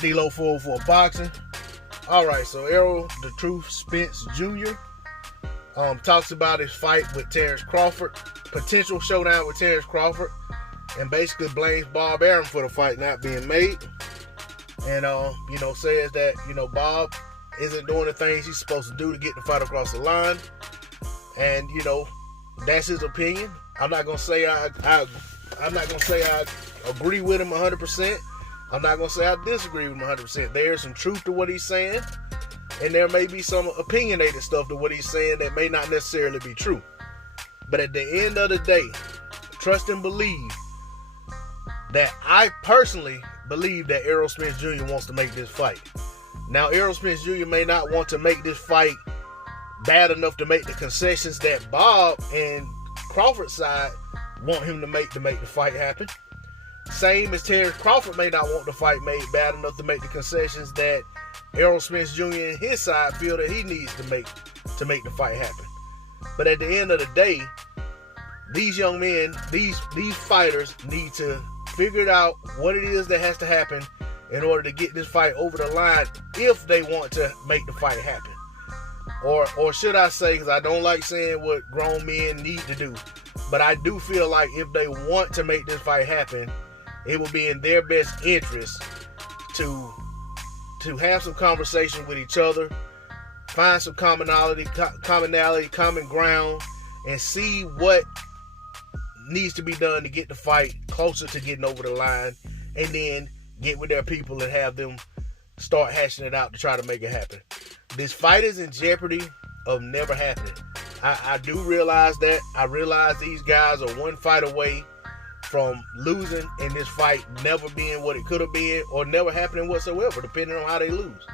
D-Lo 404 Boxing. Alright, so Errol, the Truth Spence Jr. Talks about his fight with Terrence Crawford, potential showdown with Terrence Crawford, and basically blames Bob Arum for the fight not being made. And, says that, Bob isn't doing the things he's supposed to do to get the fight across the line. And, that's his opinion. I'm not going to say I agree with him 100%. I'm not going to say I disagree with him 100%. There's some truth to what he's saying, and there may be some opinionated stuff to what he's saying that may not necessarily be true. But at the end of the day, trust and believe that I personally believe that Errol Spence Jr. wants to make this fight. Now, Errol Spence Jr. may not want to make this fight bad enough to make the concessions that Bob and Crawford's side want him to make the fight happen. Same as Terrence Crawford may not want the fight made bad enough to make the concessions that Errol Spence Jr. and his side feel that he needs to make the fight happen. But at the end of the day, these young men, these fighters need to figure out what it is that has to happen in order to get this fight over the line if they want to make the fight happen. Or should I say, because I don't like saying what grown men need to do, but I do feel like if they want to make this fight happen, it will be in their best interest to have some conversation with each other, find some commonality, common ground, and see what needs to be done to get the fight closer to getting over the line, and then get with their people and have them start hashing it out to try to make it happen. This fight is in jeopardy of never happening. I do realize that. I realize these guys are one fight away from losing and this fight never being what it could have been or never happening whatsoever, depending on how they lose.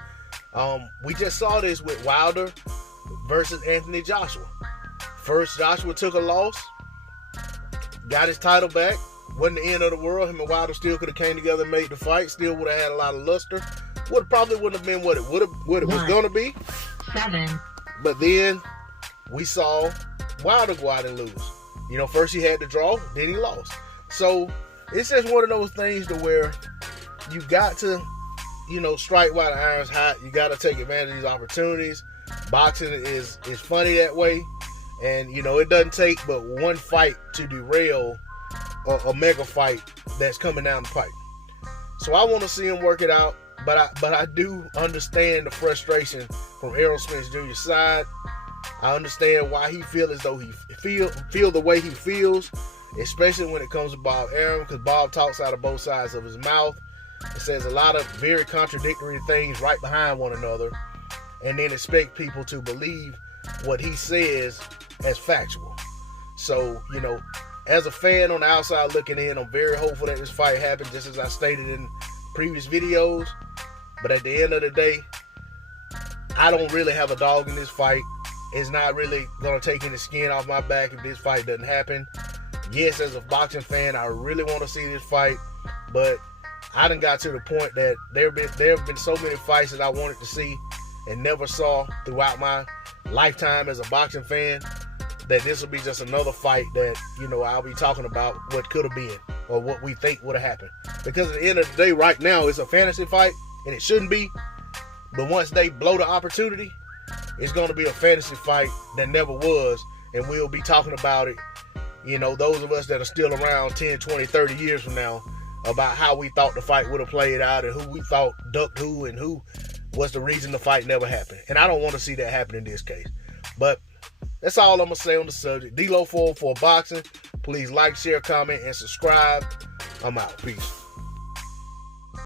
We just saw this with Wilder versus Anthony Joshua. First, Joshua took a loss, got his title back. Wasn't the end of the world. Him and Wilder still could have came together and made the fight. Still would have had a lot of luster. Probably wouldn't have been what it was going to be. 7. But then we saw Wilder go out and lose. First he had to draw, then he lost. So it's just one of those things to where you got to, strike while the iron's hot. You got to take advantage of these opportunities. Boxing is funny that way. And, it doesn't take but one fight to derail a mega fight that's coming down the pipe. So I want to see him work it out. But I do understand the frustration from Errol Spence Jr.'s side. I understand why he feels as though he feel the way he feels, especially when it comes to Bob Arum, because Bob talks out of both sides of his mouth. It says a lot of very contradictory things right behind one another, and then expect people to believe what he says as factual. So, as a fan on the outside looking in, I'm very hopeful that this fight happens, just as I stated in previous videos. But at the end of the day, I don't really have a dog in this fight. It's not really going to take any skin off my back if this fight doesn't happen. Yes, as a boxing fan, I really want to see this fight, but I done got to the point that there have been so many fights that I wanted to see and never saw throughout my lifetime as a boxing fan, that this will be just another fight that, I'll be talking about what could have been or what we think would have happened. Because at the end of the day, right now, it's a fantasy fight, and it shouldn't be. But once they blow the opportunity, it's going to be a fantasy fight that never was, and we'll be talking about it, those of us that are still around 10, 20, 30 years from now, about how we thought the fight would have played out and who we thought ducked who and who was the reason the fight never happened. And I don't want to see that happen in this case. But that's all I'm going to say on the subject. D-Lo 404 Boxing. Please like, share, comment, and subscribe. I'm out. Peace.